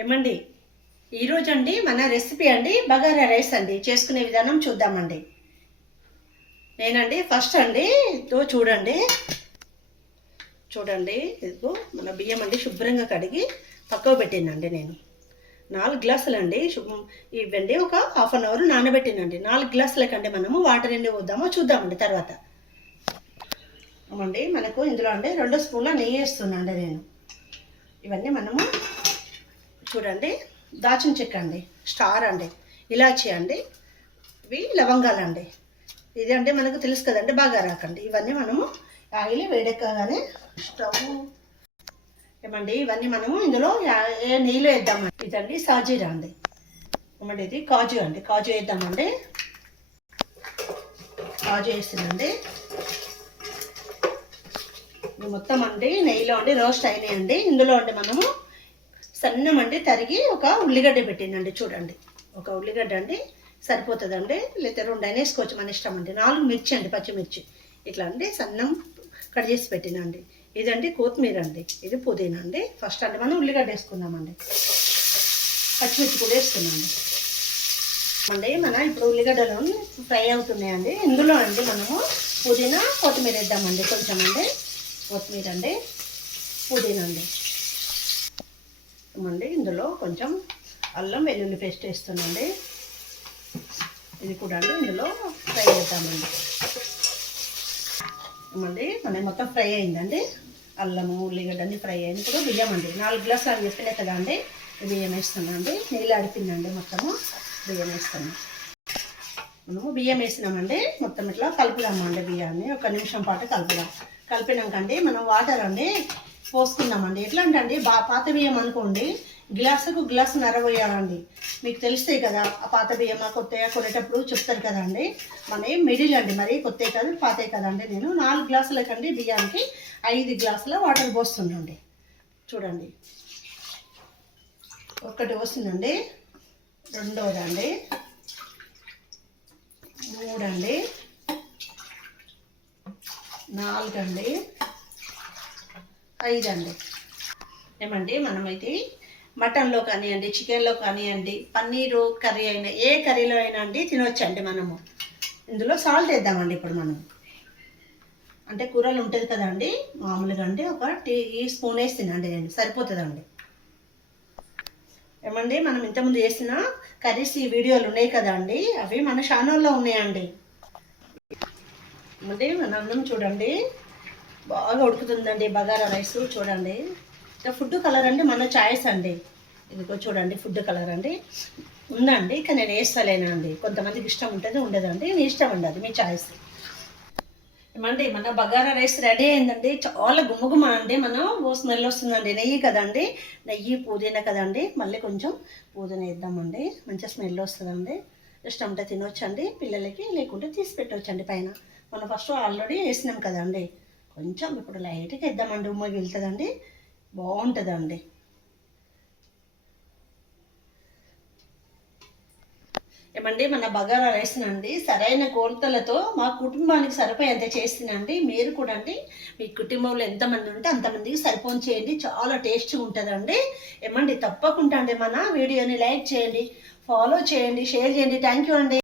ఏమండి ఈరోజు అండి మన రెసిపీ అండి బగారా రైస్ అండి చేసుకునే విధానం చూద్దామండి. నేనండి ఫస్ట్ అండి ఇదో చూడండి చూడండి ఇదిగో మన బియ్యం అండి శుభ్రంగా కడిగి పక్కకు పెట్టినండి. నేను 4 గ్లాసులు అండి ఇవ్వండి ఒక హాఫ్ అన్ అవర్ నానబెట్టినండి. 4 గ్లాసులకండి మనము వాటర్ ఎన్ని పోద్దామో చూద్దామండి తర్వాత. అమ్మండి మనకు ఇందులో అండి 2 స్పూన్ల నెయ్యి వేస్తున్నాండి నేను. ఇవన్నీ మనము చూడండి దాచిన చెక్క అండి, స్టార్ అండి, ఇలాచీ అండి, ఇవి లవంగాలండి. ఇది అంటే మనకు తెలుసు కదండి బగారాకండి. ఇవన్నీ మనము ఆయిల్ వేడెక్కగానే స్టవ్ ఏమండి ఇవన్నీ మనము ఇందులో నీళ్ళు వేద్దామండి. ఇదండి సాజీరా అండి. ఏమండి ఇది కాజు అండి, కాజు వేద్దామండి. కాజు వేసిందండి. ఇది మొత్తం అండి నెయ్యిలో అండి రోస్ట్ అయినాయండి. ఇందులో అండి మనము సన్నమండి తరిగి ఒక ఉల్లిగడ్డ పెట్టిందండి. చూడండి ఒక ఉల్లిగడ్డ అండి సరిపోతుందండి, లేకపోతే 2 అయినా వేసుకోవచ్చు మన ఇష్టం అండి. 4 మిర్చి అండి, పచ్చిమిర్చి ఇట్లా అండి సన్నం కట్ చేసి పెట్టినండి. ఇదండి కొత్తిమీర అండి, ఇది పుదీనా అండి. ఫస్ట్ అంటే మనం ఉల్లిగడ్డ వేసుకుందామండి, పచ్చిమిర్చి కూడా వేసుకున్నామండి. మన ఇప్పుడు ఉల్లిగడ్డలు ఫ్రై అవుతున్నాయండి. ఇందులో అండి మనము పుదీనా కొత్తిమీర వేద్దామండి. కొంచెం అండి కొత్తిమీర అండి, పుదీనా అండి. ఇందులో కొంచెం అల్లం వెల్లుల్లి పేస్ట్ వేస్తున్నాండి. ఇది కూడా అండి ఇందులో ఫ్రై చేద్దామండి. మన మొత్తం ఫ్రై అయిందండి. అల్లము ఉల్లిగడ్డ అన్ని ఫ్రై అయింది. ఇప్పుడు బియ్యం అండి 4 గ్లాసులు అని చెప్పినా కదా అండి, బియ్యం వేస్తున్నాండి. నీళ్ళు అడిపిందండి, మొత్తము బియ్యం వేస్తున్నాం. మనము బియ్యం వేసినామండి. మొత్తం ఇట్లా కలుపుదామండి బియ్యాన్ని. 1 నిమిషం పాటు కలుపుదాం. కలిపినాకండి మనం వాటర్ అండి పోసుకుందామండి. ఎట్లా అంటే పాత బియ్యం అనుకోండి, గ్లాసుకు గ్లాసు నరబోయాలండి. మీకు తెలుస్తాయి కదా ఆ పాత బియ్యం కొత్తగా కొనేటప్పుడు చెప్తారు కదండి. మన మిడిల్ అండి, మరి కొత్త కాదు పాతే కదండి. నేను 4 గ్లాసులకండి బియ్యానికి 5 గ్లాసుల వాటర్ పోస్తుందండి. చూడండి ఒకటి వస్తుందండి, రెండోదండి, 3 అండి, 4 అండి, 5 అండి. ఏమండి మనమైతే మటన్లో కానివ్వండి, చికెన్లో కానివ్వండి, పన్నీరు కర్రీ అయినా ఏ కర్రీలో అయినా అండి తినొచ్చండి. మనము ఇందులో సాల్ట్ వేద్దామండి. ఇప్పుడు మనం అంటే కూరలు ఉంటుంది కదండి, మామూలుగా అండి ఒక టీ స్పూన్ వేసి తినండి, నేను సరిపోతుందండి. ఏమండి మనం ఇంతకుముందు వేసిన కర్రీస్ ఈ వీడియోలు ఉన్నాయి కదండి, అవి మన ఛానల్లో ఉన్నాయండి. ఏమండి మన అన్నం చూడండి బాగా ఉడుకుతుందండి. బగారా రైస్ చూడండి. ఫుడ్ కలర్ అండి మన చాయిస్ అండి. ఇదిగో చూడండి ఫుడ్ కలర్ అండి ఉందండి, కానీ నేను వేస్తలేనండి. కొంతమందికి ఇష్టం ఉంటుంది, ఉండదండి. మీ ఇష్టం ఉండదు, మీ చాయిస్. ఏమండి మన బగారా రైస్ రెడీ అయిందండి. చాలా గుమ్మగుమ్మ అండి. మనం స్మెల్ వస్తుందండి. నెయ్యి కదండి, నెయ్యి పుదీనా కదండి. మళ్ళీ కొంచెం పుదీనా వేద్దామండి, మంచిగా స్మెల్ వస్తుందండి. ఇష్టం ఉంటే తినొచ్చండి పిల్లలకి, లేకుంటే తీసి పెట్టవచ్చండి పైన. మనం ఫస్ట్ ఆల్రెడీ వేసినాం కదండి. కొంచెం ఇప్పుడు లైట్గా వేద్దామండి, ఉమ్మకి వెళ్తుందండి, బాగుంటుందండి. ఏమండి మన బగారా రైస్ నండి సరైన కొలతలతో మా కుటుంబానికి సరిపోయేంత చేసినండి. మీరు కూడా అండి మీ కుటుంబంలో ఎంతమంది ఉంటే అంతమందికి సరిపోని చేయండి, చాలా టేస్ట్గా ఉంటుందండి. ఏమండి తప్పకుండా అండి మన వీడియోని లైక్ చేయండి, ఫాలో చేయండి, షేర్ చేయండి. థ్యాంక్ యూ అండి.